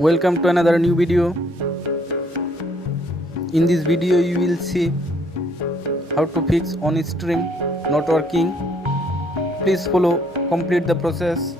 Welcome to another new video. In this video you will see how to fix OnStream not working. Please follow, complete the process.